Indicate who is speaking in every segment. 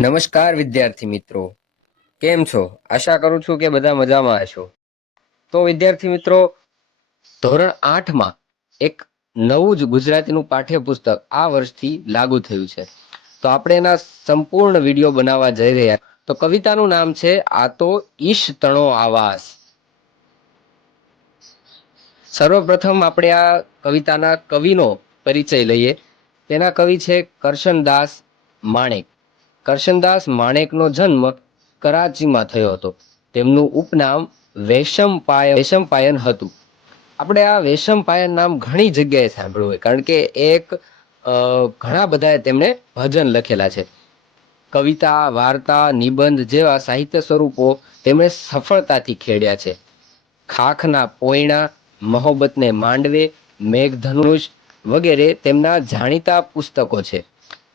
Speaker 1: નમસ્કાર વિદ્યાર્થી મિત્રો. કેમ છો? આશા કરું છું કે બધા મજામાં હશો. તો વિદ્યાર્થી મિત્રો, ધોરણ આઠમાં એક નવું જ ગુજરાતીનું પાઠ્યપુસ્તક આ વર્ષથી લાગુ થયું છે. તો આપણે એના સંપૂર્ણ વીડિયો બનાવવા જઈ રહ્યા. તો કવિતાનું નામ છે, આ તો ઈશ તણો આવાસ. સર્વપ્રથમ આપણે આ કવિતાના કવિનો પરિચય લઈએ. તેના કવિ છે કરશનદાસ માણેક. કરશનદાસ માણેકનો જન્મ કરાચીમાં થયો હતો. તેમનું ઉપનામ વેશમપાય, વેશમપાયન હતું. આપણે આ વેશમપાયન નામ ઘણી જગ્યાએ સાંભળ્યું હોય, કારણ કે એક ઘણા બધાએ તેમણે ભજન લખેલા છે. કવિતા, વાર્તા, નિબંધ જેવા સાહિત્ય સ્વરૂપો તેમણે સફળતાથી ખેડ્યા છે. ખાખના પોયણા મહોબતને માંડવે, મેઘધનુષ વગેરે તેમના જાણીતા પુસ્તકો છે.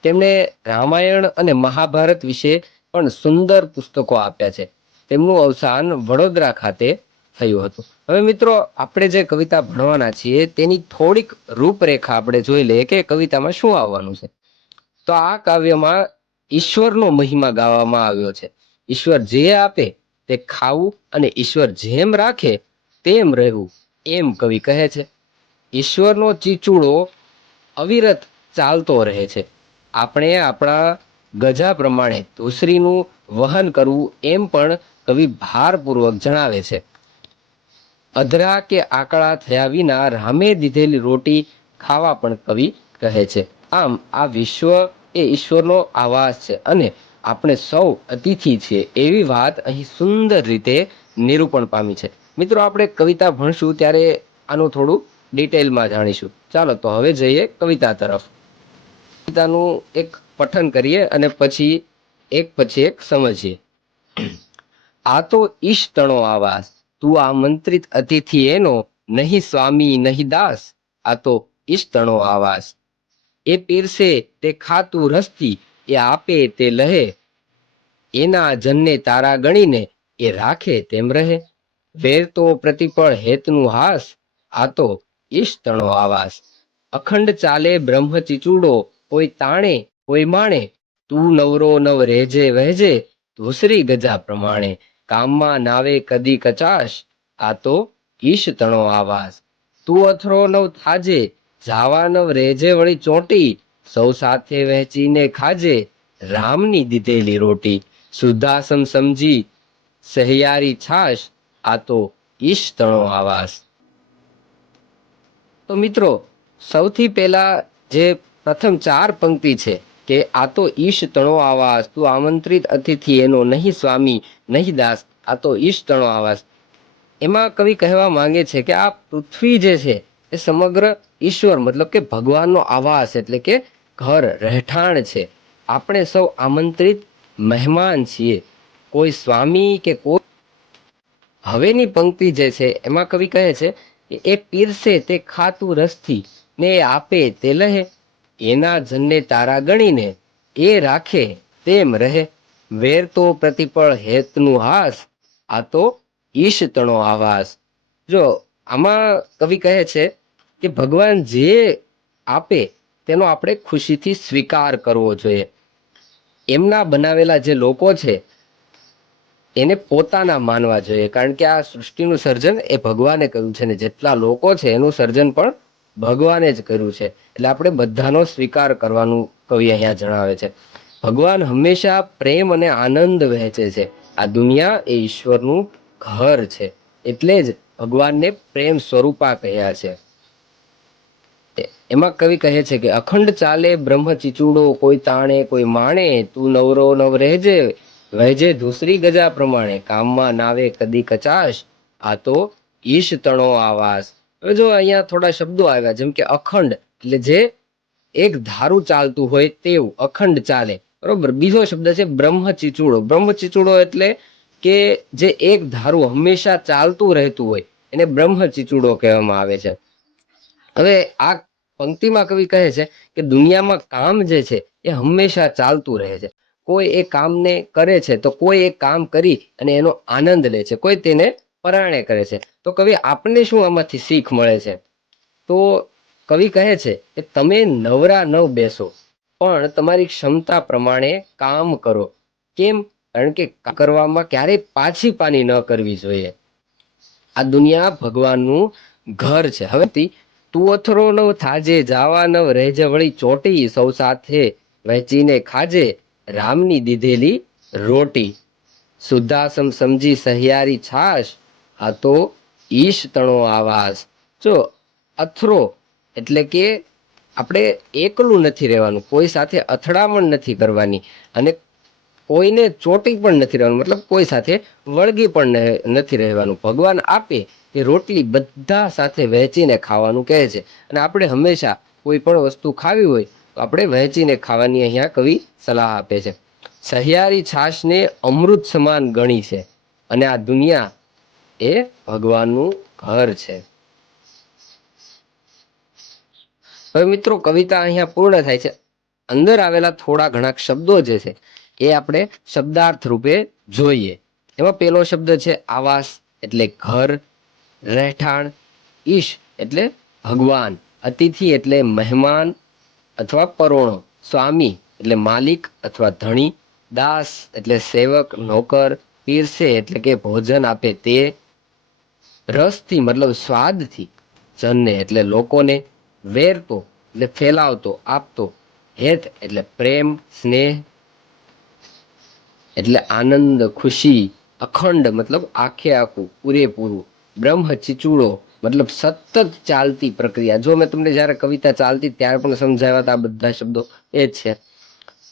Speaker 1: તેમણે રામાયણ અને મહાભારત વિશે પણ સુંદર પુસ્તકો આપ્યા છે. તેમનું અવસાન વડોદરા ખાતે થયું હતું. હવે મિત્રો, આપણે જે કવિતા ભણવાના છીએ, તેની થોડીક રૂપરેખા આપણે જોઈ લઈએ કે કવિતામાં શું આવવાનું છે. તો આ કાવ્યમાં ઈશ્વરનો મહિમા ગાવામાં આવ્યો છે. ઈશ્વર જે આપે તે ખાવું અને ઈશ્વર જેમ રાખે તેમ રહેવું એમ કવિ કહે છે. ઈશ્વરનો ચીચુડો અવિરત ચાલતો રહે છે. આપણે આપણા ગજા પ્રમાણે તોસરીનું વહન કરવું એમ પણ કવિ ભારપૂર્વક જણાવે છે. અધરા કે આકળા થયા વિના રામે દીધેલી રોટી ખાવા પણ કવિ કહે છે. આમ આ વિશ્વ એ ઈશ્વરનો આવાસ છે અને આપણે સૌ અતિથિ છીએ એવી વાત અહીં સુંદર રીતે નિરૂપણ પામી છે. મિત્રો, આપણે કવિતા ભણશું ત્યારે આનું થોડું ડિટેલમાં જાણીશું. ચાલો તો હવે જઈએ કવિતા તરફ. કવિતાનું એક પઠન કરીએ અને પછી એક પછી એક સમજીએ. આ તો ઈષ્ટણો આવાસ. તું આમંત્રિત અતિથિ એનો, નહીં સ્વામી, નહીં દાસ. આ તો ઈષ્ટણો આવાસ. એ પીરસે, તે ખાતું રસતી, એ આપે, તે લહે. એના જનને તારા ગણીને, એ રાખે, તેમ રહે. વેર તો પ્રતિપળ હેતનું હાસ. આ તો ઈષ્ટણો આવાસ. અખંડ ચાલે બ્રહ્મ ચીચુડો કોઈ તાણે, કોઈ માણે, તું નવરો નવ રહેજે, વહેજે, ધોસરી ગજા પ્રમાણે. કામમાં નાવે કદી કચાશ, આ તો ઈશ તણો આવાસ. તું અથરો નવ થાજે, જાવા નવ રહેજે વળી ચોંટી. સૌ સાથે વહેંચીને ખાજે, રામની દીધેલી રોટી. શુદ્ધાસન સમજી, સહિયારી છાશ, આ તો ઈશ તણો આવાસ. તો મિત્રો, સૌથી પહેલા જે પ્રથમ ચાર પંક્તિ છે કે આ તો ઈશ તણો આવાસ, તું આમંત્રિત અતિથિ એનો નહીં સ્વામી, નહીં દાસ, આ તો ઈશ તણો આવાસ. એમાં કવિ કહેવા માંગે છે કે આ પૃથ્વી જે છે એ સમગ્ર ઈશ્વર, મતલબ કે ભગવાનનો આવાસ એટલે કે ઘર, રહેઠાણ છે. આપણે સૌ આમંત્રિત, મહેમાન છીએ. કોઈ સ્વામી કે કોઈ હવેની પંક્તિ જે છે, એમાં કવિ કહે છે કે એ પીરસે તે ખાતું રસથી, ને આપે તે લહે. એના જનને તારા ગણીને એ રાખે તેમ રહે. વેર તો પ્રતિપળ હેતનું હાસ, આ તો ઈશ તણો આવાસ. જો આમાં કવિ કહે છે કે ભગવાન જે આપે તેનો આપણે ખુશીથી સ્વીકાર કરવો જોઈએ. એમના બનાવેલા જે લોકો છે, એને પોતાના માનવા જોઈએ. કારણ કે આ સૃષ્ટિનું સર્જન એ ભગવાને કર્યું છે ને જેટલા લોકો છે એનું સર્જન પણ ભગવાને જ કર્યું છે. એટલે આપણે બધાનો સ્વીકાર કરવાનું કવિ અહીંયા જણાવે છે. ભગવાન હંમેશા પ્રેમ અને આનંદ વહેંચે છે. આ દુનિયા એ ઈશ્વરનું ઘર છે. એટલે જ ભગવાનને પ્રેમ સ્વરૂપા કહ્યા છે. એમાં કવિ કહે છે કે, અખંડ ચાલે, બ્રહ્મ ચીચુડો, કોઈ તાણે, કોઈ માણે, તું નવરો નવ રહેજે, વહેજે ધૂસરી ગજા પ્રમાણે, કામમાં નાવે કદી કચાશ, આ તો ઈશ તણો આવાસ. હવે જો અહીંયા થોડા શબ્દો આવ્યા, જેમ કે અખંડ, એટલે જે એક ધારું ચાલતું હોય તેવું, અખંડ ચાલે. બરોબર? બીજો શબ્દ છે બ્રહ્મચિચુડો. બ્રહ્મચિચુડો એટલે કે જે એક ધારું હંમેશા ચાલતું રહેતું હોય, એને બ્રહ્મચિચુડો કહેવામાં આવે છે. હવે આ પંક્તિમાં કવિ કહે છે કે દુનિયામાં કામ જે છે, એ હંમેશા ચાલતું રહે છે. કોઈ એ કામને કરે છે, તો કોઈ એ કામ કરી અને એનો આનંદ લે છે. કોઈ તેને પરાણે કરે છે. તો કવિ આપણને શું આમાંથી શીખ મળે છે? તો કવિ કહે છે કે, તમે નવરા ન બેસો, પણ તમારી ક્ષમતા પ્રમાણે કામ કરો. કેમ? કારણ કે કરવામાં ક્યારેય પાછી પાની ન કરવી જોઈએ. આ દુનિયા ભગવાનનું ઘર છે. હવે તી અથરો નવ થાજે, જાવા નવ રહેજે, વળી ચોટી સૌ સાથે વહેંચીને ખાજે, રામની દીધેલી રોટી. શુદ્ધાસમ સમજી સહિયારી છાશ આ તો ઈશ તણો આવાસ જો અથરો એટલે કે આપણે એકલું નથી રહેવાનું, કોઈ સાથે અથડામણ નથી કરવાની અને કોઈને ચોટી પણ નથી રહેવાનું, મતલબ કોઈ સાથે વળગી પણ નથી રહેવાનું. ભગવાન આપે એ રોટલી બધા સાથે વહેંચીને ખાવાનું કહે છે. અને આપણે હંમેશા કોઈ પણ વસ્તુ ખાવી હોય તો આપણે વહેંચીને ખાવાની અહીંયા કવિ સલાહ આપે છે. સહિયારી છાશને અમૃત સમાન ગણી છે. અને આ દુનિયા એ ભગવાનનું ઘર છે. હવે મિત્રો કવિતા અહીંયા પૂર્ણ થાય છે. અંદર આવેલા થોડા ઘણા શબ્દો જે છે, એ આપણે શબ્દાર્થ રૂપે જોઈએ. એમાં પેલો શબ્દ છે આવાસ, એટલે ઘર, રહેઠાણ, ઈશ, એટલે ભગવાન, અતિથિ, એટલે મહેમાન, અથવા પરોણો, સ્વામી, એટલે માલિક, અથવા ધણી, દાસ, એટલે સેવક, નોકર, પીરસે, એટલે કે ભોજન આપે તે રસથી મતલબ સ્વાદથી જનને એટલે લોકોને વેરતો એટલે ફેલાવતો, આપતો. હેત એટલે પ્રેમ, સ્નેહ એટલે આનંદ, ખુશી, અખંડ મતલબ આખે આખું, પૂરેપૂરું. બ્રહ્મ ચીચુડો મતલબ સતત ચાલતી પ્રક્રિયા. જો મેં તમને જ્યારે કવિતા ચાલતી ત્યારે પણ સમજાવ્યા હતા આ બધા શબ્દો, એ છે.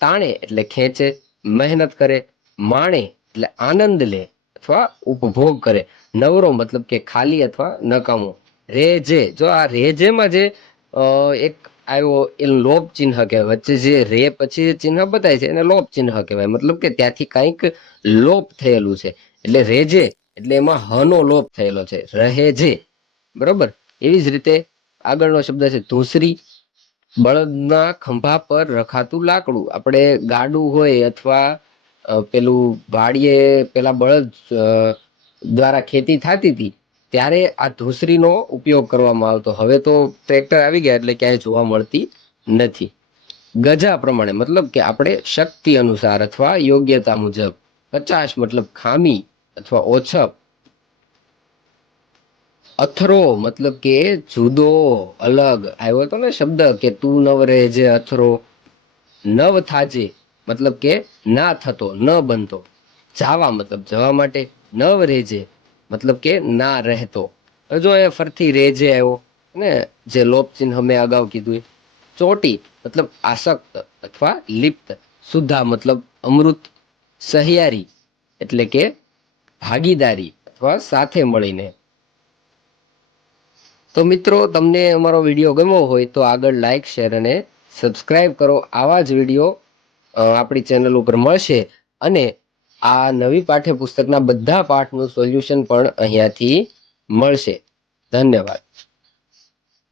Speaker 1: તાણે એટલે ખેંચે, મહેનત કરે, માણે એટલે આનંદ લે. અથવા ઉપભોગ કરે. નવરો મતલબ કે ખાલી અથવા નકામો. રેજે. જો આ રેજેમાં જે એક આવ્યો એ લોપ ચિહ્ન કહેવાય. વચ્ચે જે રે પછી જે ચિહ્ન બતાય છે એને લોપ ચિહ્ન કહેવાય. મતલબ કે ત્યાંથી કંઈક લોપ થયેલું છે. એટલે રેજે, એટલે એમાં હનો લોપ થયેલો છે. રહે જે બરોબર? એવી જ રીતે આગળનો શબ્દ છે, ધૂસરી. બળદના ખંભા પર રખાતું લાકડું. આપણે ગાડું હોય અથવા પેલું વાડીએ, પેલા બળદ દ્વારા ખેતી થતી હતી, ત્યારે આ ધૂસરીનો ઉપયોગ કરવામાં આવતો. હવે તો ટ્રેક્ટર આવી ગયા એટલે ક્યાંય જોવા મળતી નથી. ગજા પ્રમાણે, મતલબ કે આપણે શક્તિ અનુસાર અથવા યોગ્યતા મુજબ, પચાસ મતલબ ખામી અથવા ઓછપ અથરો, મતલબ કે જુદો, અલગ, આવ્યો હતો ને શબ્દ કે તું નવ રહેજે અથરો, નવ થાજે મતલબ કે ના થતો, ન બનતો. જાવા મતલબ, જવા માટે નવ રહેજે, મતલબ કે ના રહેતો. જો એ ફરથી રેજે આવ્યો ને જે લોપ ચિહ્ન મેં અગાઉ કીધું એ. ચોટી, મતલબ આસક્ત અથવા લિપ્ત સુધા મતલબ અમૃત, સહિયારી, એટલે કે ભાગીદારી અથવા સાથે મળીને. તો મિત્રો, તમને અમારો વીડિયો ગમ્યો હોય તો આગળ લાઈક શેર અને સબસ્ક્રાઈબ કરો. આવા જ વીડિયો આપણી ચેનલ ઉપર મળશે અને આ નવી પાઠ્યપુસ્તકના બધા પાઠનું સોલ્યુશન પણ અહીંયાથી મળશે. ધન્યવાદ.